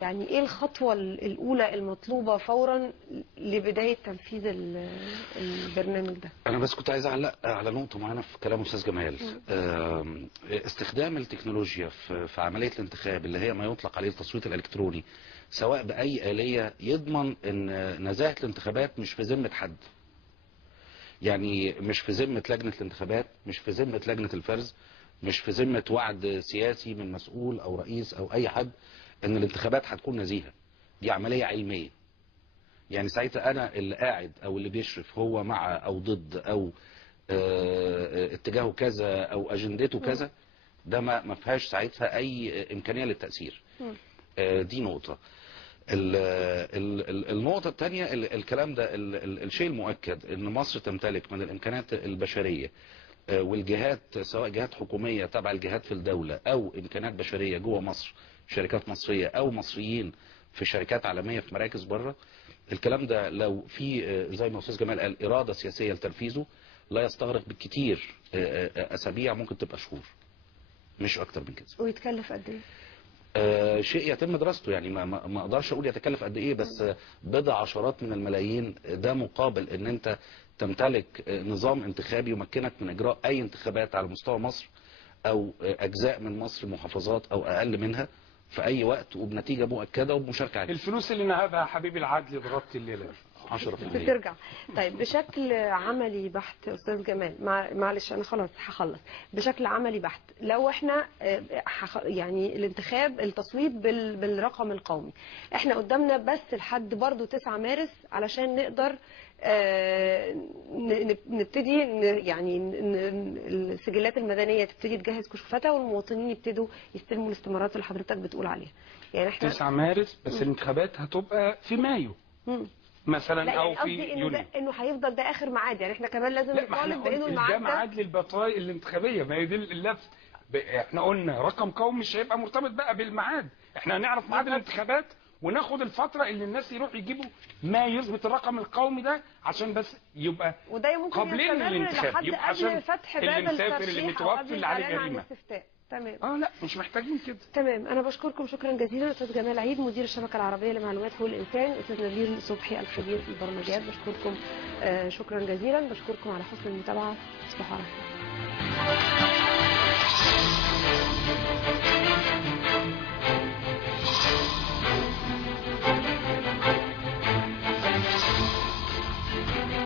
يعني ايه الخطوة الأولى المطلوبة فورا لبداية تنفيذ البرنامج ده؟ أنا بس كنت عايز أعلق على نقطة معينة في كلام أستاذ جمال. استخدام التكنولوجيا في عملية الانتخاب اللي هي ما يطلق عليه التصويت الإلكتروني سواء بأي آلية يضمن أن نزاهة الانتخابات مش في ذمة حد. يعني مش في ذمة لجنة الانتخابات، مش في ذمة لجنة الفرز، مش في ذمة وعد سياسي من مسؤول أو رئيس أو أي حد ان الانتخابات هتكون نزيهة. دي عملية علمية. يعني ساعتها انا اللي قاعد او اللي بيشرف هو مع او ضد او اتجاهه كذا او اجندته كذا، ده ما فيهاش ساعتها اي امكانية للتأثير. دي نقطة. النقطة الثانية الكلام ده الشيء المؤكد ان مصر تمتلك من الامكانيات البشرية والجهات سواء جهات حكومية تبع الجهات في الدولة او امكانيات بشرية جوه مصر، شركات مصرية او مصريين في شركات عالمية في مراكز بره. الكلام ده لو في زي ما استاذ جمال قال ارادة سياسية لتنفيذه لا يستغرق بالكتير اسابيع، ممكن تبقى شهور مش اكتر من كده. ويتكلف قد ايه؟ شيء يتم دراسته. يعني ما اقدرش اقول يتكلف قد ايه، بس بضع عشرات من الملايين. ده مقابل ان انت تمتلك نظام انتخابي يمكنك من اجراء اي انتخابات على مستوى مصر او اجزاء من مصر، محافظات او اقل منها، في اي وقت وبنتيجة مؤكدة وبمشاركة عادية. الفلوس اللي نهبها حبيبي العدل تغطي الليلة 10% بترجع. طيب بشكل عملي بحت استاذ جمال، معلش انا خلاص هخلص. بشكل عملي بحت، لو احنا يعني الانتخاب التصويت بالرقم القومي، احنا قدامنا بس لحد برضو 9 مارس علشان نقدر نبتدي يعني السجلات المدنية تبتدي تجهز كشوفاتها والمواطنين يبتدوا يستلموا الاستمارات اللي حضرتك بتقول عليها. يعني احنا 9 مارس بس الانتخابات هتبقى في مايو مثلا لا او يعني في يونيو. انه هيفضل ده اخر ميعاد، يعني احنا كمان لازم نطالب بانه الميعاد ده ميعاد للبطايق الانتخابيه. ما هي دي اللفظ. احنا قلنا رقم قومي مش هيبقى مرتبط بقى بالميعاد. احنا هنعرف ميعاد الانتخابات وناخد الفتره اللي الناس يروح يجيبوا ما يثبت الرقم القومي ده عشان بس يبقى قابلين للانتخاب، يبقى عشان اللي مسافر اللي متوفي اللي عليه جريمه. تمام. لا مش محتاجين كده. تمام. انا بشكركم شكرا جزيلا استاذ جمال عيد مدير الشبكه العربيه لمعلومات حقوق الانسان، استاذ نبيل صبحي الخبير في البرمجيات. بشكركم شكرا جزيلا. بشكركم على حسن المتابعه. تصبحوا على خير.